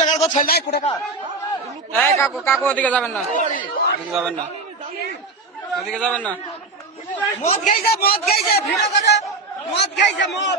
কুটাকার তো ছেলে নাই কুটাকার এই কাকু কাকু ওদিকে যাবেন না ওদিকে যাবেন না ওদিকে যাবেন না মদ খাইছে মদ খাইছে ভিডিও করে মদ খাইছে মদ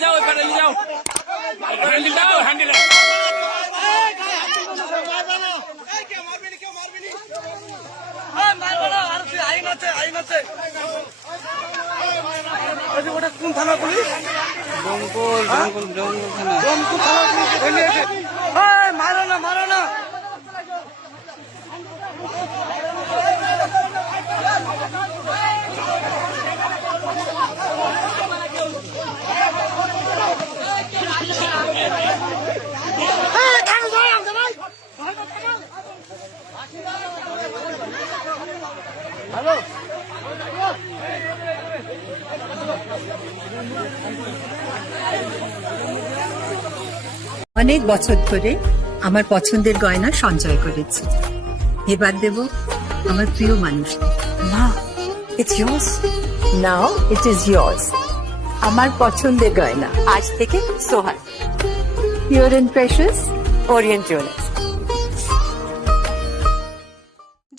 যাও হ্যান্ডেল দাও হ্যান্ডেল কোন থানা পুলিশ ডঙ্কুল ডঙ্কুল ডঙ্কুল থানা এই, মারো না মারো না অনেক বছর ধরে আমার পছন্দের গয়না সঞ্চয় করেছি। এবার দেব আমার প্রিয় মানুষ। না it's yours. Now it is yours. আমার পছন্দের গয়না। আজ থেকে Sohan pure and precious orient jewellers